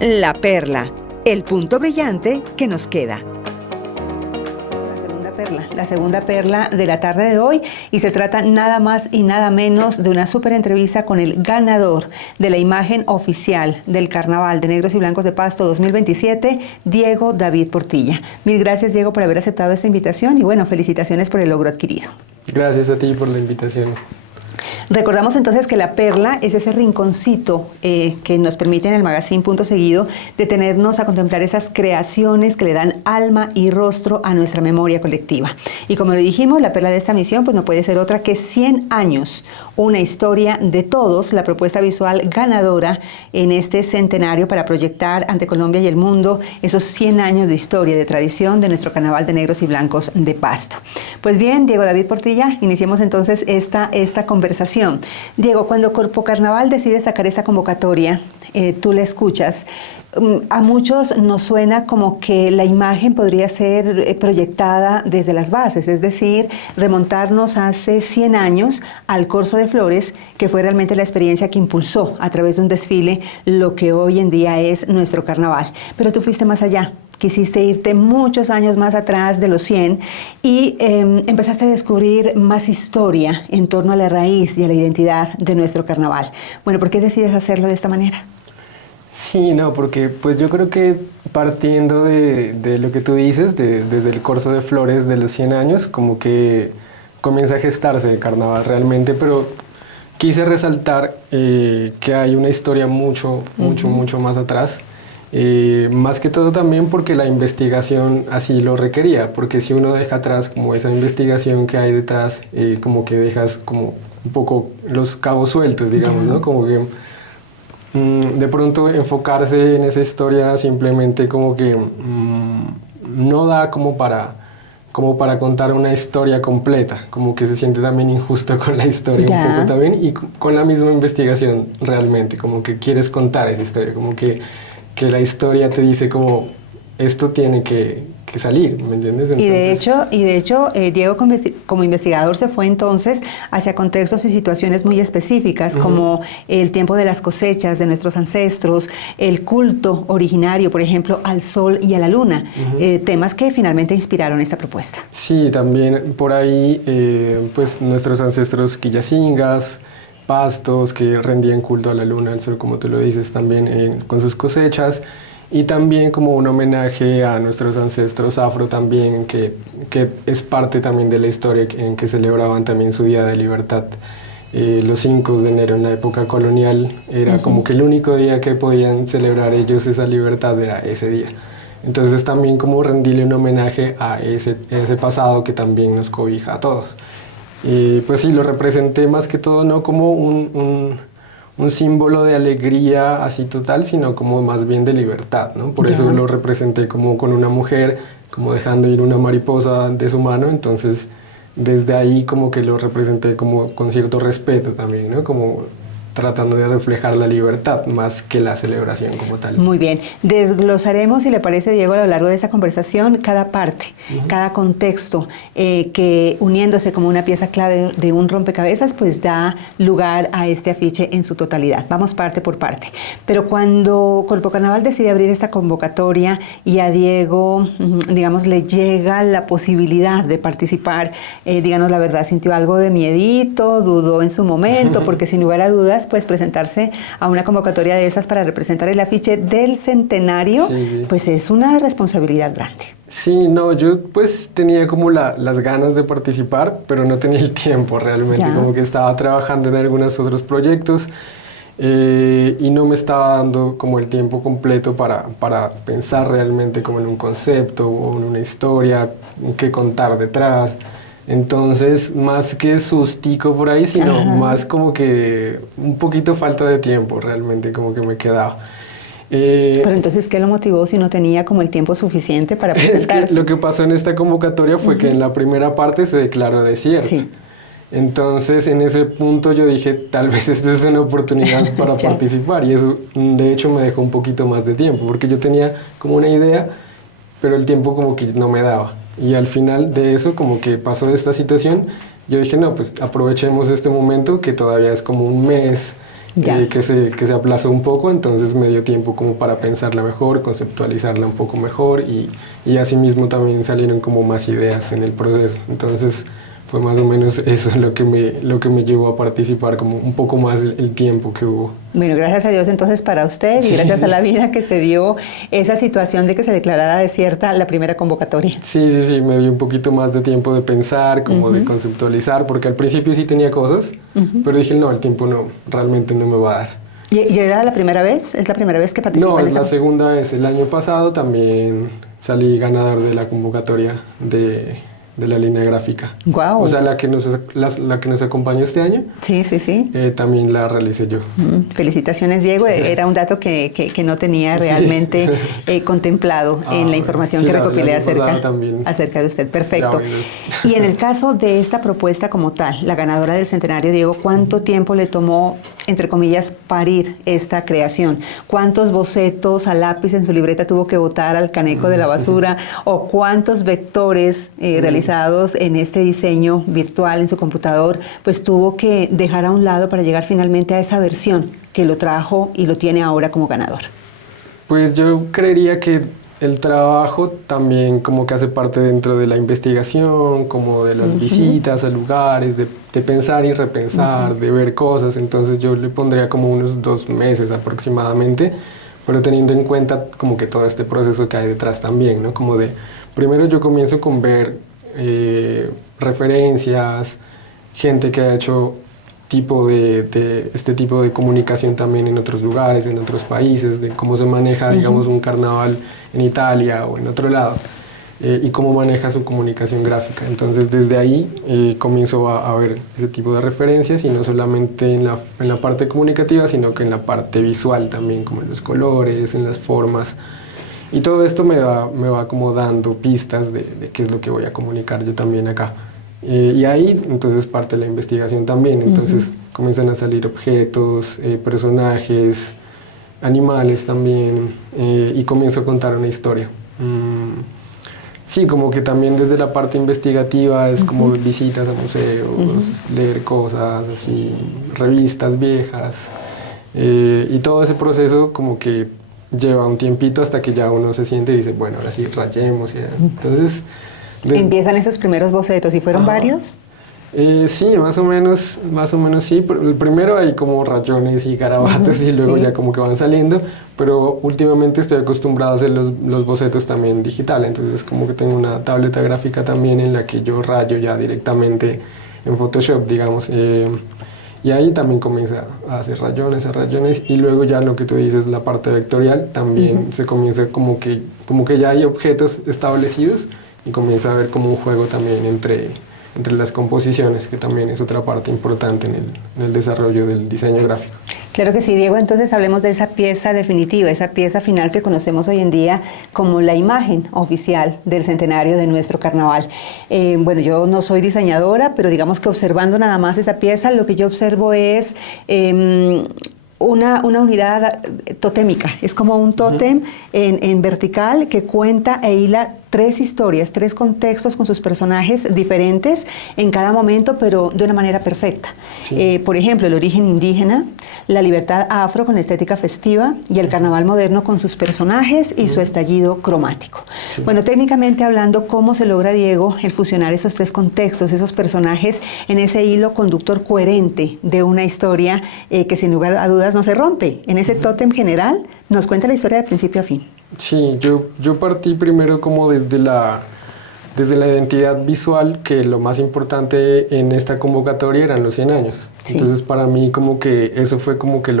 La perla, el punto brillante que nos queda. La segunda perla de la tarde de hoy, y se trata nada más y nada menos de una súper entrevista con el ganador de la imagen oficial del Carnaval de Negros y Blancos de Pasto 2027, Diego David Portilla. Mil gracias, Diego, por haber aceptado esta invitación y bueno, felicitaciones por el logro adquirido. Gracias a ti por la invitación. Recordamos entonces que la perla es ese rinconcito que nos permite en el magazine Punto Seguido detenernos a contemplar esas creaciones que le dan alma y rostro a nuestra memoria colectiva. Y como lo dijimos, la perla de esta misión pues no puede ser otra que 100 años, una historia de todos, la propuesta visual ganadora en este centenario para proyectar ante Colombia y el mundo esos 100 años de historia, de tradición de nuestro Carnaval de Negros y Blancos de Pasto. Pues bien, Diego David Portilla, iniciemos entonces esta conversación. Diego, cuando Corpo Carnaval decide sacar esa convocatoria, tú la escuchas, a muchos nos suena como que la imagen podría ser proyectada desde las bases, es decir, remontarnos hace 100 años al Corso de Flores, que fue realmente la experiencia que impulsó a través de un desfile lo que hoy en día es nuestro carnaval. Pero tú fuiste más allá. Quisiste irte muchos años más atrás de los 100 y empezaste a descubrir más historia en torno a la raíz y a la identidad de nuestro carnaval. Bueno, ¿por qué decides hacerlo de esta manera? Sí, no, porque pues yo creo que partiendo de lo que tú dices, desde el Corso de Flores de los 100 años, como que comienza a gestarse el carnaval realmente, pero quise resaltar que hay una historia mucho más atrás. Más que todo también porque la investigación así lo requería, porque si uno deja atrás como esa investigación que hay detrás, como que dejas como un poco los cabos sueltos, digamos, ¿no? Como que de pronto enfocarse en esa historia simplemente como que no da como para contar una historia completa, como que se siente también injusto con la historia un poco también, y con la misma investigación realmente, como que quieres contar esa historia, como que la historia te dice como esto tiene que salir, ¿me entiendes? Entonces, y de hecho, Diego como investigador se fue entonces hacia contextos y situaciones muy específicas, como el tiempo de las cosechas de nuestros ancestros, el culto originario, por ejemplo, al sol y a la luna, temas que finalmente inspiraron esta propuesta. Sí, también por ahí, pues nuestros ancestros quillacingas, pastos que rendían culto a la luna, al sol, como tú lo dices, también con sus cosechas, y también como un homenaje a nuestros ancestros afro también, que es parte también de la historia en que celebraban también su Día de Libertad. Los 5 de enero en la época colonial era como que el único día que podían celebrar ellos esa libertad era ese día. Entonces también como rendirle un homenaje a ese pasado que también nos cobija a todos. Y pues sí, lo representé más que todo no como un símbolo de alegría así total, sino como más bien de libertad, ¿no? Por eso lo representé como con una mujer, como dejando ir una mariposa de su mano, entonces desde ahí como que lo representé como con cierto respeto también, ¿no? Como tratando de reflejar la libertad más que la celebración como tal. Muy bien. Desglosaremos, si le parece, Diego, a lo largo de esta conversación, cada parte, cada contexto que uniéndose como una pieza clave de un rompecabezas, pues da lugar a este afiche en su totalidad. Vamos parte por parte. Pero cuando Corpo Carnaval decide abrir esta convocatoria y a Diego, digamos, le llega la posibilidad de participar, díganos la verdad, ¿sintió algo de miedito? ¿Dudó en su momento? Porque sin lugar a dudas, pues presentarse a una convocatoria de esas para representar el afiche del centenario, pues es una responsabilidad grande. Sí, no, yo pues tenía como las ganas de participar, pero no tenía el tiempo realmente, como que estaba trabajando en algunos otros proyectos y no me estaba dando como el tiempo completo para pensar realmente como en un concepto o en una historia que contar detrás. Entonces, más que sustico por ahí, sino más como que un poquito falta de tiempo realmente, como que me quedaba. Pero entonces, ¿qué lo motivó si no tenía como el tiempo suficiente para presentarse? Es que lo que pasó en esta convocatoria fue que en la primera parte se declaró desierto. Sí. Entonces, en ese punto yo dije, tal vez esta es una oportunidad para participar. Y eso, de hecho, me dejó un poquito más de tiempo, porque yo tenía como una idea, pero el tiempo como que no me daba. Y al final de eso, como que pasó esta situación, yo dije, no, pues aprovechemos este momento, que todavía es como un mes que se aplazó un poco, entonces me dio tiempo como para pensarla mejor, conceptualizarla un poco mejor y asimismo también salieron como más ideas en el proceso. Entonces fue más o menos eso lo que me llevó a participar, como un poco más el tiempo que hubo. Bueno, gracias a Dios entonces para usted y gracias a la vida que se dio esa situación de que se declarara desierta la primera convocatoria. Sí, me dio un poquito más de tiempo de pensar, como de conceptualizar, porque al principio sí tenía cosas, pero dije, no, el tiempo no, realmente no me va a dar. ¿Y era la primera vez? ¿Es la primera vez que participa? No, es la segunda vez. El año pasado también salí ganador de la convocatoria de la línea gráfica. Wow. O sea, la que nos acompañó este año. Sí. También la realicé yo. Felicitaciones, Diego. Era un dato que no tenía realmente contemplado en la información que recopilé acerca de usted. Perfecto. Y en el caso de esta propuesta como tal, la ganadora del centenario, Diego, ¿cuánto tiempo le tomó, entre comillas, parir esta creación? ¿Cuántos bocetos a lápiz en su libreta tuvo que botar al caneco de la basura? ¿O cuántos vectores realizados en este diseño virtual en su computador, pues tuvo que dejar a un lado para llegar finalmente a esa versión que lo trajo y lo tiene ahora como ganador? Pues yo creería que el trabajo también como que hace parte dentro de la investigación, como de las visitas a lugares, de pensar y repensar, de ver cosas. Entonces yo le pondría como unos 2 meses aproximadamente, pero teniendo en cuenta como que todo este proceso que hay detrás también, ¿no? Como de, primero yo comienzo con ver referencias, gente que ha hecho este tipo de comunicación también en otros lugares, en otros países, de cómo se maneja, digamos, un carnaval en Italia o en otro lado, y cómo maneja su comunicación gráfica. Entonces, desde ahí comienzo a ver ese tipo de referencias, y no solamente en la parte comunicativa, sino que en la parte visual también, como en los colores, en las formas. Y todo esto me va como dando pistas de qué es lo que voy a comunicar yo también acá. Y ahí entonces parte la investigación también. Entonces comienzan a salir objetos, personajes, animales también, y comienzo a contar una historia. Sí, como que también desde la parte investigativa es como visitas a museos, leer cosas así, revistas viejas, y todo ese proceso como que lleva un tiempito hasta que ya uno se siente y dice, bueno, ahora sí, rayemos. Entonces... ¿Empiezan esos primeros bocetos y fueron varios? Sí, más o menos sí. El primero hay como rayones y garabatos y luego ya como que van saliendo, pero últimamente estoy acostumbrado a hacer los bocetos también digital, entonces como que tengo una tableta gráfica también en la que yo rayo ya directamente en Photoshop, digamos. Y ahí también comienza a hacer rayones y luego ya lo que tú dices, la parte vectorial, también se comienza como que ya hay objetos establecidos y comienza a haber como un juego también entre las composiciones, que también es otra parte importante en el desarrollo del diseño gráfico. Claro que sí, Diego. Entonces hablemos de esa pieza definitiva, esa pieza final que conocemos hoy en día como la imagen oficial del centenario de nuestro carnaval. Bueno, yo no soy diseñadora, pero digamos que observando nada más esa pieza, lo que yo observo es una unidad totémica. Es como un tótem en vertical que cuenta e hila 3 historias, 3 contextos con sus personajes diferentes en cada momento, pero de una manera perfecta. Sí. Por ejemplo, el origen indígena, la libertad afro con estética festiva y el carnaval moderno con sus personajes y su estallido cromático. Sí. Bueno, técnicamente hablando, ¿cómo se logra, Diego, el fusionar esos 3 contextos, esos personajes en ese hilo conductor coherente de una historia que sin lugar a dudas no se rompe? En ese tótem general nos cuenta la historia de principio a fin. Sí, yo partí primero como desde la identidad visual, que lo más importante en esta convocatoria eran los 100 años. Sí. Entonces para mí como que eso fue como que en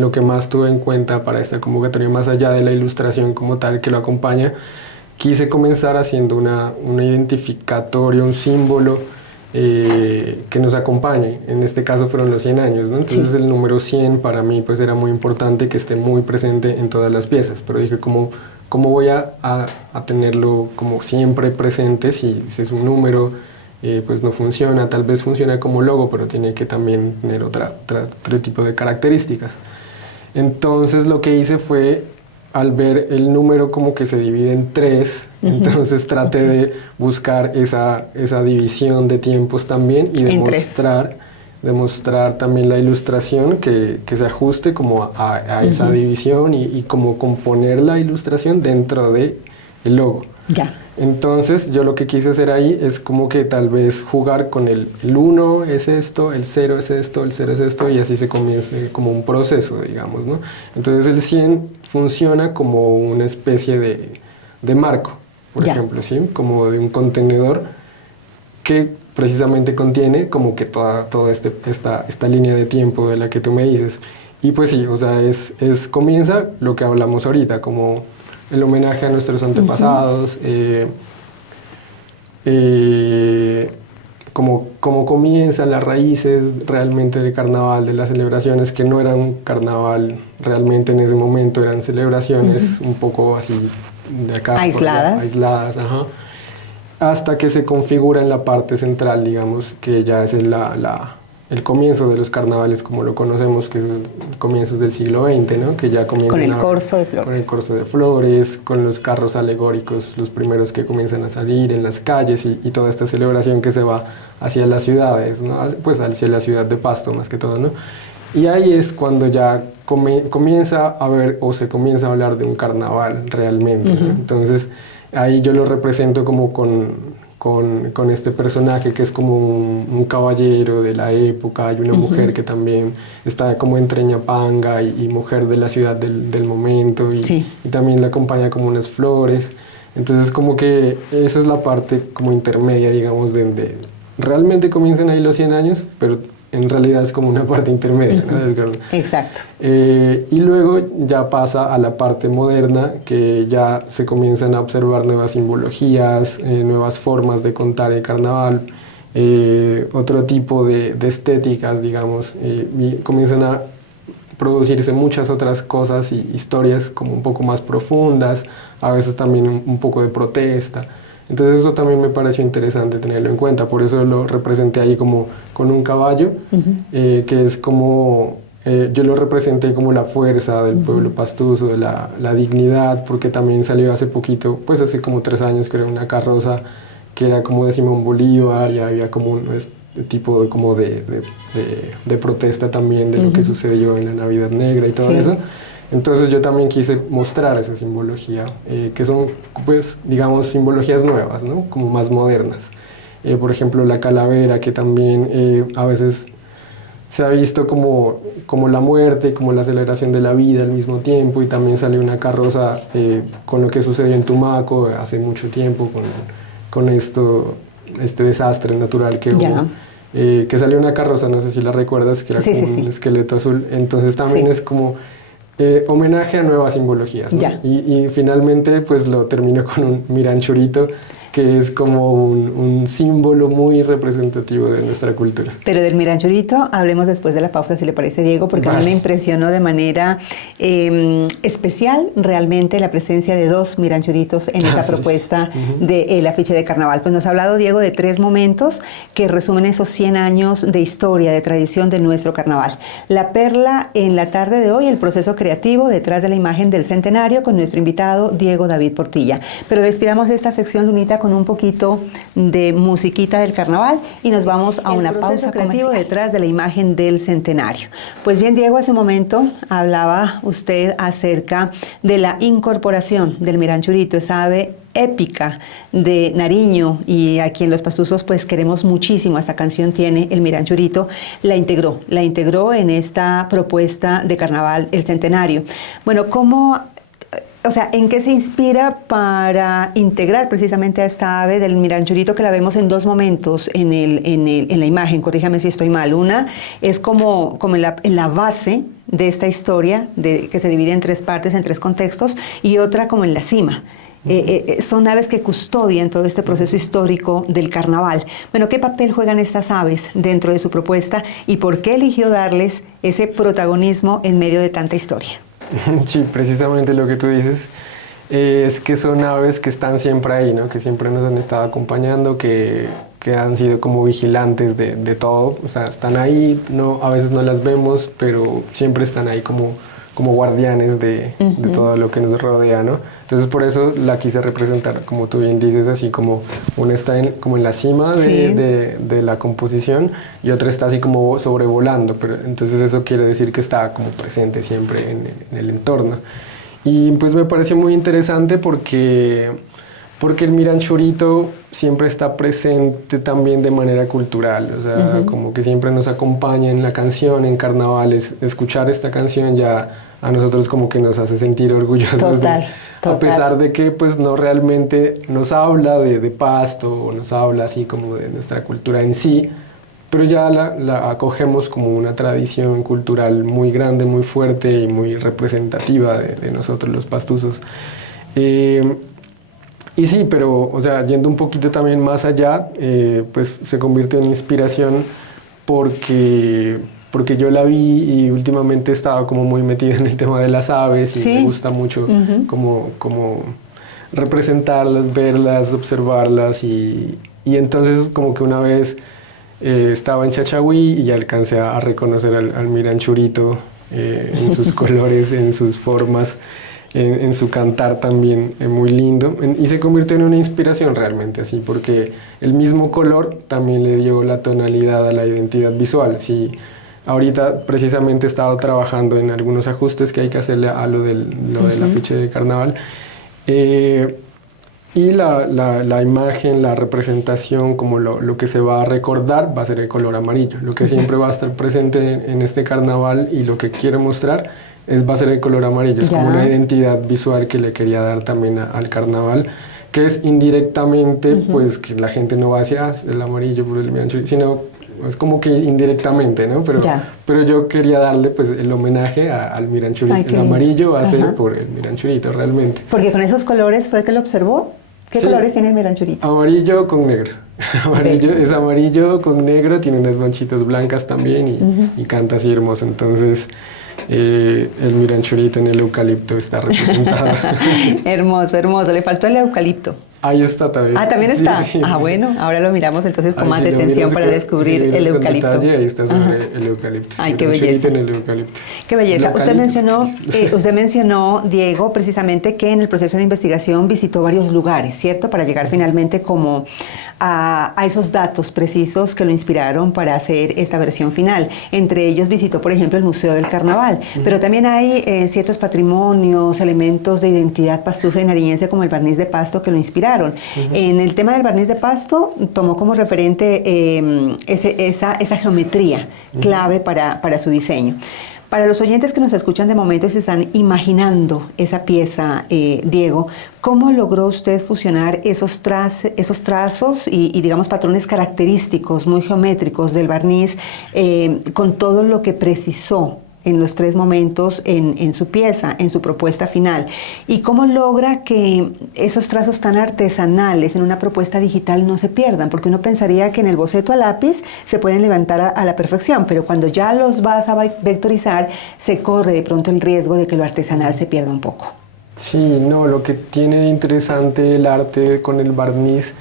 lo que más tuve en cuenta para esta convocatoria, más allá de la ilustración como tal que lo acompaña. Quise comenzar haciendo una identificatoria, un símbolo que nos acompañe. En este caso fueron los 100 años, ¿no? Entonces sí, el número 100 para mí pues era muy importante que esté muy presente en todas las piezas, pero dije ¿cómo voy a tenerlo como siempre presente si es un número? Pues no funciona, tal vez funciona como logo, pero tiene que también tener otro tipo de características. Entonces lo que hice fue, al ver el número como que se divide en 3, entonces traté de buscar esa división de tiempos también y demostrar demostrar también la ilustración que se ajuste como a esa división y como componer la ilustración dentro de el logo. Ya. Entonces yo lo que quise hacer ahí es como que tal vez jugar con el 1 es esto, el 0 es esto, el 0 es esto, y así se comience como un proceso, digamos, ¿no? Entonces el 100 funciona como una especie de marco, por ejemplo, ¿sí? Como de un contenedor que precisamente contiene como que toda esta línea de tiempo de la que tú me dices. Y pues sí, o sea, comienza lo que hablamos ahorita, como el homenaje a nuestros antepasados, como comienzan las raíces realmente del carnaval, de las celebraciones que no eran carnaval realmente en ese momento, eran celebraciones un poco así de acá. Aisladas. Aisladas, ajá. Hasta que se configura en la parte central, digamos, que ya es el comienzo de los carnavales como lo conocemos, que es el comienzos del siglo XX, ¿no? Que ya comienza con el corso de flores. Con el corso de flores, con los carros alegóricos, los primeros que comienzan a salir en las calles y toda esta celebración que se va hacia las ciudades, ¿no? Pues hacia la ciudad de Pasto más que todo, ¿no? Y ahí es cuando ya comienza a ver o se comienza a hablar de un carnaval realmente, ¿no? Entonces ahí yo lo represento como con este personaje que es como un caballero de la época. Hay una mujer que también está como entre ñapanga y mujer de la ciudad del momento y también la acompaña como unas flores. Entonces como que esa es la parte como intermedia, digamos, donde realmente comienzan ahí los 100 años, pero en realidad es como una parte intermedia, ¿no? Exacto. Y luego ya pasa a la parte moderna, que ya se comienzan a observar nuevas simbologías, nuevas formas de contar el carnaval, otro tipo de estéticas, digamos, y comienzan a producirse muchas otras cosas y historias como un poco más profundas, a veces también un poco de protesta. Entonces eso también me pareció interesante tenerlo en cuenta, por eso lo representé ahí como con un caballo, que es como, yo lo representé como la fuerza del pueblo pastuso, de la dignidad, porque también salió hace poquito, pues hace como 3 años, creo, una carroza que era como de Simón Bolívar, y había como un tipo de protesta también de lo que sucedió en la Navidad Negra y todo eso. Entonces yo también quise mostrar esa simbología, que son, pues, digamos, simbologías nuevas, ¿no? Como más modernas. Por ejemplo, la calavera, que también a veces se ha visto como la muerte, como la celebración de la vida al mismo tiempo, y también salió una carroza con lo que sucedió en Tumaco hace mucho tiempo, con este desastre natural que hubo. Que salió una carroza, no sé si la recuerdas, que era como un esqueleto azul. Entonces también es como homenaje a nuevas simbologías, ¿no? Y finalmente pues lo termino con un miranchurito, que es como un símbolo muy representativo de nuestra cultura. Pero del miranchurito hablemos después de la pausa, si le parece, Diego, porque a mí me impresionó de manera especial realmente la presencia de 2 miranchuritos en esa propuesta del afiche de carnaval. Pues nos ha hablado, Diego, de 3 momentos que resumen esos 100 años de historia, de tradición de nuestro carnaval. La perla en la tarde de hoy, el proceso creativo detrás de la imagen del centenario, con nuestro invitado Diego David Portilla. Pero despidamos esta sección, Lunita, con un poquito de musiquita del carnaval y nos vamos a una pausa creativa detrás de la imagen del centenario. Pues bien, Diego, hace un momento hablaba usted acerca de la incorporación del miranchurito, esa ave épica de Nariño, y aquí en Los Pastusos pues queremos muchísimo. Esta canción tiene el miranchurito, la integró en esta propuesta de carnaval el centenario. Bueno, o sea, ¿en qué se inspira para integrar precisamente a esta ave del miranchurito, que la vemos en 2 momentos en la imagen? Corríjame si estoy mal. Una es como en la base de esta historia, que se divide en 3 partes, en 3 contextos, y otra como en la cima. Son aves que custodian todo este proceso histórico del carnaval. Bueno, ¿qué papel juegan estas aves dentro de su propuesta y por qué eligió darles ese protagonismo en medio de tanta historia? Sí, precisamente lo que tú dices es que son aves que están siempre ahí, ¿no? Que siempre nos han estado acompañando, que han sido como vigilantes de todo. O sea, están ahí, a veces no las vemos, pero siempre están ahí como como guardianes de todo lo que nos rodea, ¿no? Entonces por eso la quise representar, como tú bien dices, así como una está como en la cima de la composición y otra está así como sobrevolando, pero entonces eso quiere decir que está como presente siempre en el entorno. Y pues me pareció muy interesante porque el Miranchurito siempre está presente también de manera cultural, o sea, como que siempre nos acompaña en la canción, en carnavales. Escuchar esta canción ya a nosotros como que nos hace sentir orgullosos. Total. A pesar de que pues no realmente nos habla de Pasto o nos habla así como de nuestra cultura en sí, pero ya la acogemos como una tradición cultural muy grande, muy fuerte y muy representativa de nosotros los pastusos. Y sí, pero, o sea, yendo un poquito también más allá, pues se convirtió en inspiración porque yo la vi y últimamente he estado como muy metida en el tema de las aves y me gusta mucho como representarlas, verlas, observarlas y entonces como que una vez estaba en Chachagüí y alcancé a reconocer al Miranchurito en sus colores, en sus formas, en su cantar también muy lindo y se convirtió en una inspiración realmente así porque el mismo color también le dio la tonalidad a la identidad visual. Sí, ahorita precisamente he estado trabajando en algunos ajustes que hay que hacerle a lo del afiche del carnaval y la imagen, la representación, como lo que se va a recordar va a ser el color amarillo. Lo que siempre va a estar presente en este carnaval y lo que quiero mostrar va a ser el color amarillo. Es como una identidad visual que le quería dar también al carnaval, que es indirectamente, pues que la gente no va a decir, el amarillo por el Miranchurito, sino es como que indirectamente, ¿no? Pero yo quería darle pues el homenaje al Miranchurito. El amarillo va a ser por el Miranchurito realmente. Porque con esos colores fue que lo observó. ¿Qué colores tiene el Miranchurito? Amarillo con negro. Es amarillo con negro, tiene unas manchitas blancas también y canta así hermoso. Entonces el Miranchurito en el eucalipto está representado. Hermoso, hermoso. Le faltó el eucalipto. Ahí está también. También está. Bueno, ahora lo miramos entonces con más detención para descubrir el eucalipto. Detalle, ahí está sobre el eucalipto. Ay, qué belleza. En el eucalipto. Qué belleza. Usted mencionó, Diego, precisamente que en el proceso de investigación visitó varios lugares, ¿cierto? Para llegar finalmente como a esos datos precisos que lo inspiraron para hacer esta versión final. Entre ellos visitó, por ejemplo, el Museo del Carnaval, pero también hay ciertos patrimonios, elementos de identidad pastusa y nariñense como el barniz de Pasto que lo inspiraron. En el tema del barniz de Pasto tomó como referente esa geometría clave para su diseño. Para los oyentes que nos escuchan de momento y se están imaginando esa pieza, Diego, ¿cómo logró usted fusionar esos trazos y digamos patrones característicos muy geométricos del barniz con todo lo que precisó en los tres momentos en su pieza, en su propuesta final? ¿Y cómo logra que esos trazos tan artesanales en una propuesta digital no se pierdan? Porque uno pensaría que en el boceto a lápiz se pueden levantar a la perfección, pero cuando ya los vas a vectorizar, se corre de pronto el riesgo de que lo artesanal se pierda un poco. Sí, no, lo que tiene de interesante el arte con el barniz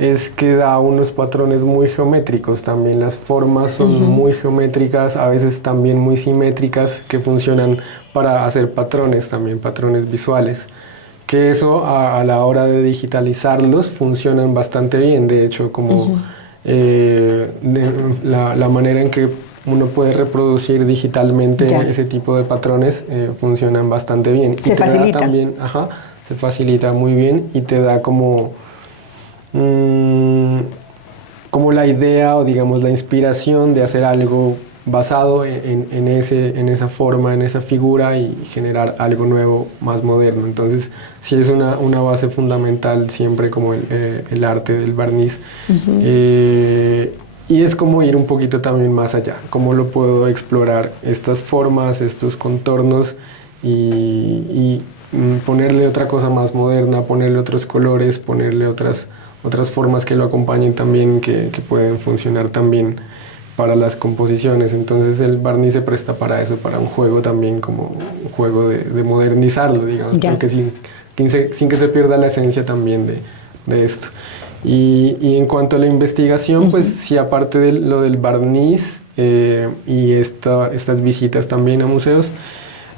es que da unos patrones muy geométricos también. Las formas son muy geométricas, a veces también muy simétricas, que funcionan para hacer patrones también, patrones visuales. Que eso a la hora de digitalizarlos funcionan bastante bien. De hecho, como la manera en que uno puede reproducir digitalmente ese tipo de patrones funcionan bastante bien. Se facilita. También, se facilita muy bien y te da como la idea o digamos la inspiración de hacer algo basado en esa forma, en esa figura y generar algo nuevo, más moderno. Entonces sí es una base fundamental siempre como el arte del barniz. Y es como ir un poquito también más allá, cómo lo puedo explorar estas formas, estos contornos y ponerle otra cosa más moderna, ponerle otros colores, ponerle otras formas que lo acompañen también, que pueden funcionar también para las composiciones. Entonces el barniz se presta para eso, para un juego también, como un juego de modernizarlo, digamos, porque sin que se pierda la esencia también de esto. Y en cuanto a la investigación, pues sí, aparte de lo del barniz y estas visitas también a museos,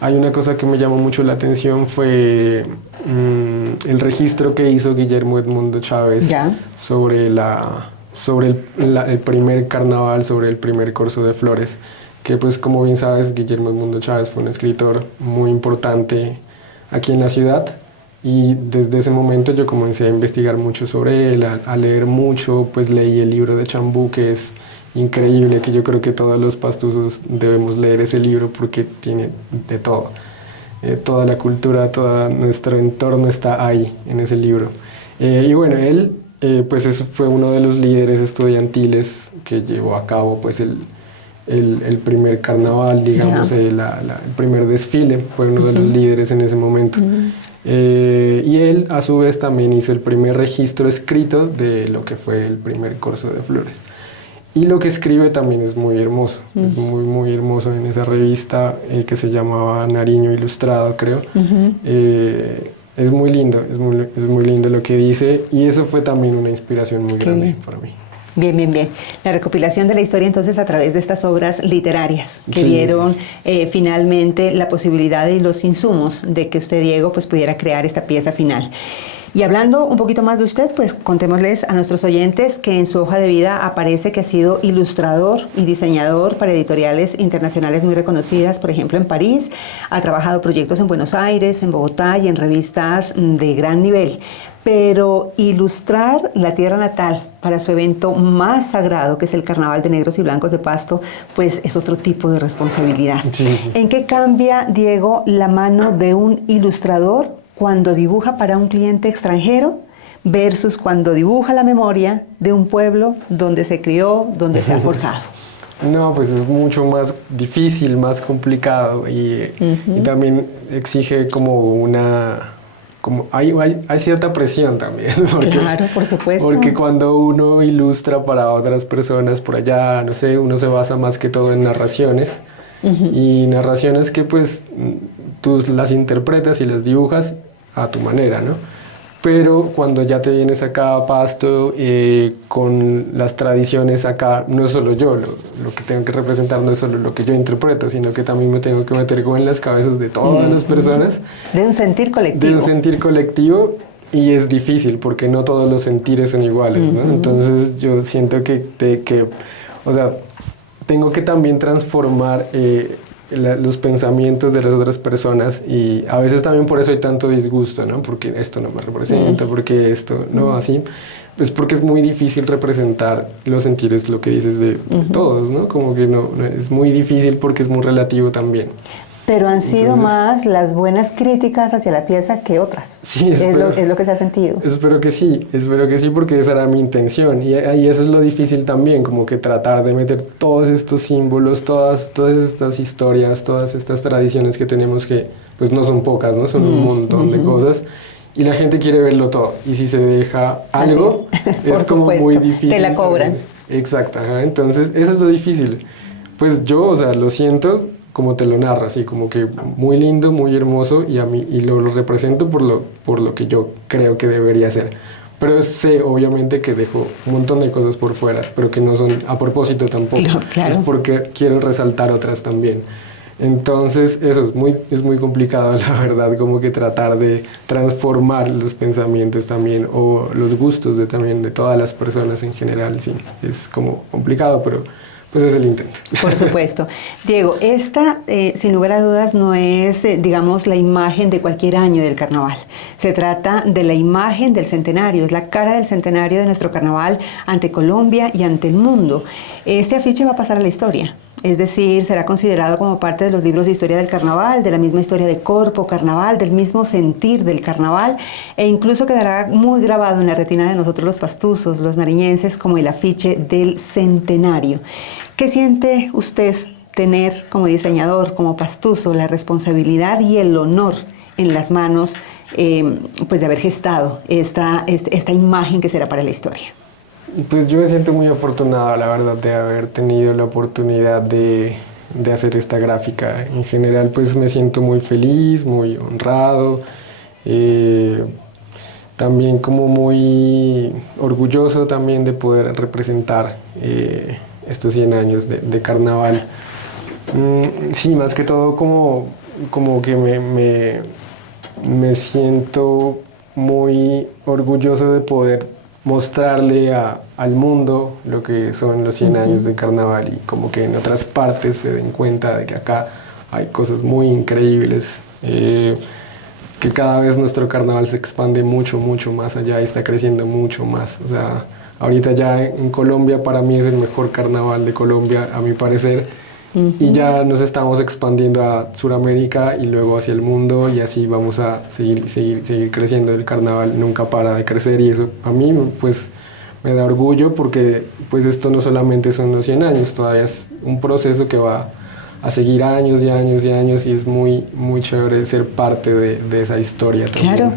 hay una cosa que me llamó mucho la atención, fue el registro que hizo Guillermo Edmundo Chávez sobre el primer carnaval, sobre el primer Corso de Flores, que pues como bien sabes, Guillermo Edmundo Chávez fue un escritor muy importante aquí en la ciudad, y desde ese momento yo comencé a investigar mucho sobre él, a leer mucho, pues leí el libro de Chambú, que es increíble, que yo creo que todos los pastusos debemos leer ese libro porque tiene de todo. Toda la cultura, todo nuestro entorno está ahí, en ese libro. Y bueno, él pues fue uno de los líderes estudiantiles que llevó a cabo pues el primer carnaval, digamos, el primer desfile, fue uno de los líderes en ese momento. Y él a su vez también hizo el primer registro escrito de lo que fue el primer Corso de Flores. Y lo que escribe también es muy hermoso, es muy, muy hermoso en esa revista que se llamaba Nariño Ilustrado, creo. Es muy lindo, es muy lindo lo que dice, y eso fue también una inspiración muy grande para mí. Bien, bien, bien. La recopilación de la historia entonces a través de estas obras literarias que dieron finalmente la posibilidad y los insumos de que usted, Diego, pues pudiera crear esta pieza final. Y hablando un poquito más de usted, pues contémosles a nuestros oyentes que en su hoja de vida aparece que ha sido ilustrador y diseñador para editoriales internacionales muy reconocidas, por ejemplo en París, ha trabajado proyectos en Buenos Aires, en Bogotá y en revistas de gran nivel. Pero ilustrar la tierra natal para su evento más sagrado, que es el Carnaval de Negros y Blancos de Pasto, pues es otro tipo de responsabilidad. ¿En qué cambia, Diego, la mano de un ilustrador cuando dibuja para un cliente extranjero versus cuando dibuja la memoria de un pueblo donde se crió, donde se ha forjado? No, pues es mucho más difícil, más complicado, y también exige como hay cierta presión también. Claro, por supuesto. Porque cuando uno ilustra para otras personas por allá, no sé, uno se basa más que todo en narraciones, y narraciones que pues tú las interpretas y las dibujas a tu manera, ¿no? Pero cuando ya te vienes acá a Pasto, con las tradiciones acá, no es solo yo, lo que tengo que representar no es solo lo que yo interpreto, sino que también me tengo que meter como en las cabezas de todas las personas. De un sentir colectivo. De un sentir colectivo, y es difícil porque no todos los sentires son iguales, ¿no? Entonces yo siento que o sea, tengo que también transformar los pensamientos de las otras personas, y a veces también por eso hay tanto disgusto, ¿no? Porque esto no me representa, porque esto no, así. Pues porque es muy difícil representar los sentires, lo que dices de todos, ¿no? Como que no, es muy difícil porque es muy relativo también. Pero han sido más las buenas críticas hacia la pieza que otras. Sí, es lo que se ha sentido. Espero que sí, porque esa era mi intención. Y eso es lo difícil también, como que tratar de meter todos estos símbolos, todas estas historias, todas estas tradiciones que tenemos, que pues no son pocas, ¿no? Son un montón de cosas. Y la gente quiere verlo todo. Y si se deja algo, es como muy difícil. Te la cobran. Exacto. Entonces, eso es lo difícil. Pues yo, o sea, lo siento como te lo narra, así como que muy lindo, muy hermoso, y lo represento por lo que yo creo que debería ser. Pero sé obviamente que dejo un montón de cosas por fuera, pero que no son a propósito tampoco. Claro. Es porque quiero resaltar otras también. Entonces eso es muy complicado, la verdad, como que tratar de transformar los pensamientos también, o los gustos también de todas las personas en general. Sí, es como complicado, pero pues es el intento. Por supuesto. Diego, esta, sin lugar a dudas, no es, digamos, la imagen de cualquier año del carnaval. Se trata de la imagen del centenario, es la cara del centenario de nuestro carnaval ante Colombia y ante el mundo. Este afiche va a pasar a la historia. Es decir, será considerado como parte de los libros de historia del carnaval, de la misma historia de Corpo Carnaval, del mismo sentir del carnaval, e incluso quedará muy grabado en la retina de nosotros los pastusos, los nariñenses, como el afiche del centenario. ¿Qué siente usted tener como diseñador, como pastuso, la responsabilidad y el honor en las manos pues de haber gestado esta imagen que será para la historia? Pues yo me siento muy afortunado, la verdad, de haber tenido la oportunidad de hacer esta gráfica. En general, pues me siento muy feliz, muy honrado, también como muy orgulloso también de poder representar estos 100 años de carnaval. Sí, más que todo como como que me siento muy orgulloso de poder mostrarle al mundo lo que son los 100 años de carnaval y como que en otras partes se den cuenta de que acá hay cosas muy increíbles, que cada vez nuestro carnaval se expande mucho, mucho más allá y está creciendo mucho más. O sea, ahorita ya en Colombia para mí es el mejor carnaval de Colombia, a mi parecer, y ya nos estamos expandiendo a Sudamérica y luego hacia el mundo y así vamos a seguir creciendo. El carnaval nunca para de crecer y eso a mí pues me da orgullo porque pues esto no solamente son los 100 años, todavía es un proceso que va a seguir años y años y años y es muy, muy chévere ser parte de esa historia también. Claro.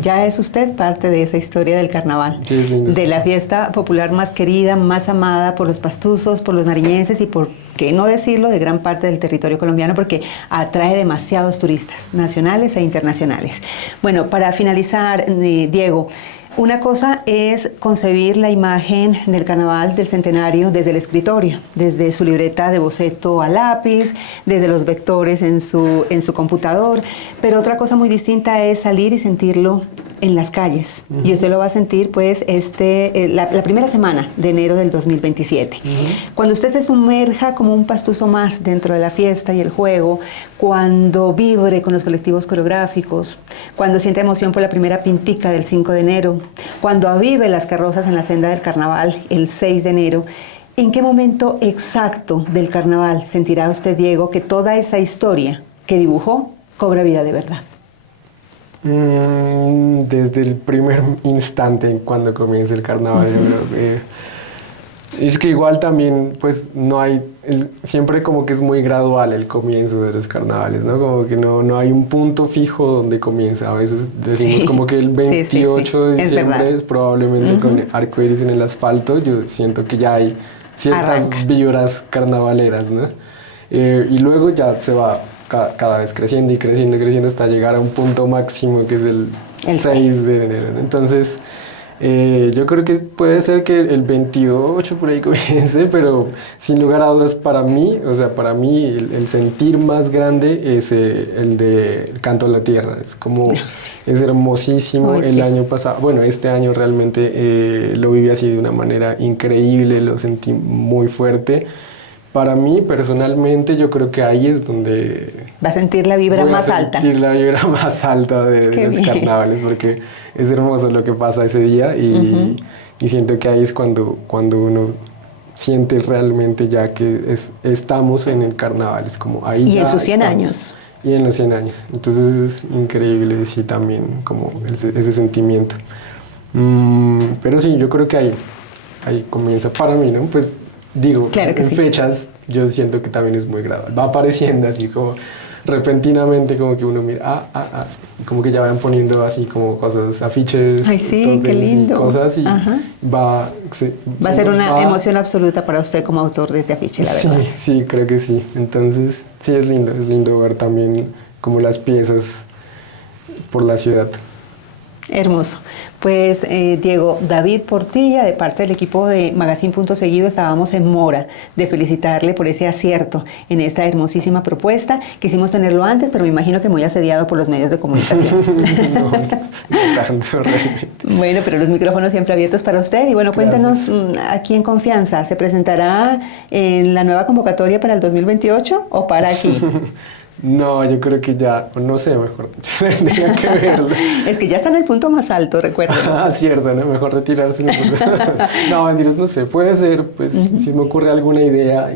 Ya es usted parte de esa historia del carnaval, sí, es lindo, de la fiesta popular más querida, más amada por los pastusos, por los nariñenses y por qué no decirlo de gran parte del territorio colombiano porque atrae demasiados turistas nacionales e internacionales. Bueno, para finalizar, Diego, una cosa es concebir la imagen del carnaval del centenario desde el escritorio, desde su libreta de boceto a lápiz, desde los vectores en su computador, pero otra cosa muy distinta es salir y sentirlo en las calles. Y usted lo va a sentir pues la primera semana de enero del 2027. Cuando usted se sumerja como un pastuso más dentro de la fiesta y el juego, cuando vibre con los colectivos coreográficos, cuando siente emoción por la primera pintica del 5 de enero, cuando avive las carrozas en la senda del carnaval el 6 de enero, ¿en qué momento exacto del carnaval sentirá usted, Diego, que toda esa historia que dibujó cobra vida de verdad? Desde el primer instante cuando comienza el carnaval, yo creo que es que igual también pues no hay, siempre como que es muy gradual el comienzo de los carnavales, ¿no? Como que no hay un punto fijo donde comienza, a veces decimos como que el 28 de diciembre es probablemente con arcoíris en el asfalto, yo siento que ya hay ciertas vibras carnavaleras, ¿no? Y luego ya se va cada vez creciendo y creciendo y creciendo hasta llegar a un punto máximo que es el 6 de enero. Entonces, yo creo que puede ser que el 28 por ahí comience, pero sin lugar a dudas para mí, o sea, para mí el sentir más grande es el de El Canto a la Tierra. Es como, es hermosísimo. El año pasado, bueno, este año realmente lo viví así de una manera increíble, lo sentí muy fuerte. Para mí, personalmente, yo creo que ahí es donde... Va a sentir la vibra más alta. Sentir la vibra más alta de los carnavales, porque es hermoso lo que pasa ese día y siento que ahí es cuando uno siente realmente ya que estamos en el carnaval. Es como ahí y ya en sus 100 estamos. años. Y en los 100 años. Entonces es increíble, sí, también como ese sentimiento. Pero sí, yo creo que ahí comienza para mí, ¿no? Pues... Digo, claro que en fechas yo siento que también es muy gradual. Va apareciendo así como repentinamente como que uno mira, como que ya van poniendo así como cosas, afiches, ay, sí, qué lindo. Y cosas y va a ser una emoción absoluta para usted como autor de este afiche, la verdad. Sí, creo que sí. Entonces, sí, es lindo ver también como las piezas por la ciudad. Hermoso. Pues Diego, David Portilla, de parte del equipo de Magazine Punto Seguido, estábamos en mora de felicitarle por ese acierto en esta hermosísima propuesta. Quisimos tenerlo antes, pero me imagino que muy asediado por los medios de comunicación. No tanto realmente. Bueno, pero los micrófonos siempre abiertos para usted. Y bueno, cuéntenos aquí en confianza, ¿se presentará en la nueva convocatoria para el 2028 o para aquí? No, yo creo que ya, no sé, mejor tendría que verlo. Es que ya está en el punto más alto, recuerden. Cierto, ¿no? Mejor retirarse. No, mentiras, no sé, puede ser, pues, si me ocurre alguna idea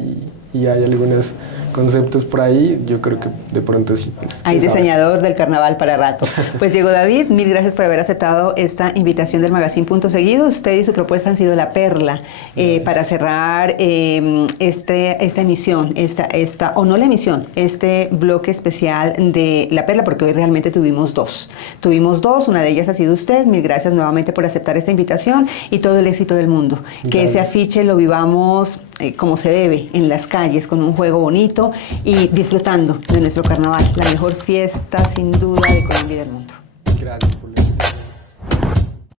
y hay algunos conceptos por ahí, yo creo que de pronto sí. Pues, hay diseñador del carnaval para rato. Pues Diego David, mil gracias por haber aceptado esta invitación del Magazine Punto Seguido. Usted y su propuesta han sido la perla para cerrar esta emisión, o no la emisión, este bloque especial de La Perla, porque hoy realmente tuvimos dos. Una de ellas ha sido usted. Mil gracias nuevamente por aceptar esta invitación y todo el éxito del mundo. Que ese afiche lo vivamos como se debe, en las calles, con un juego bonito y disfrutando de nuestro carnaval, la mejor fiesta sin duda de Colombia y del mundo. Gracias, Julia.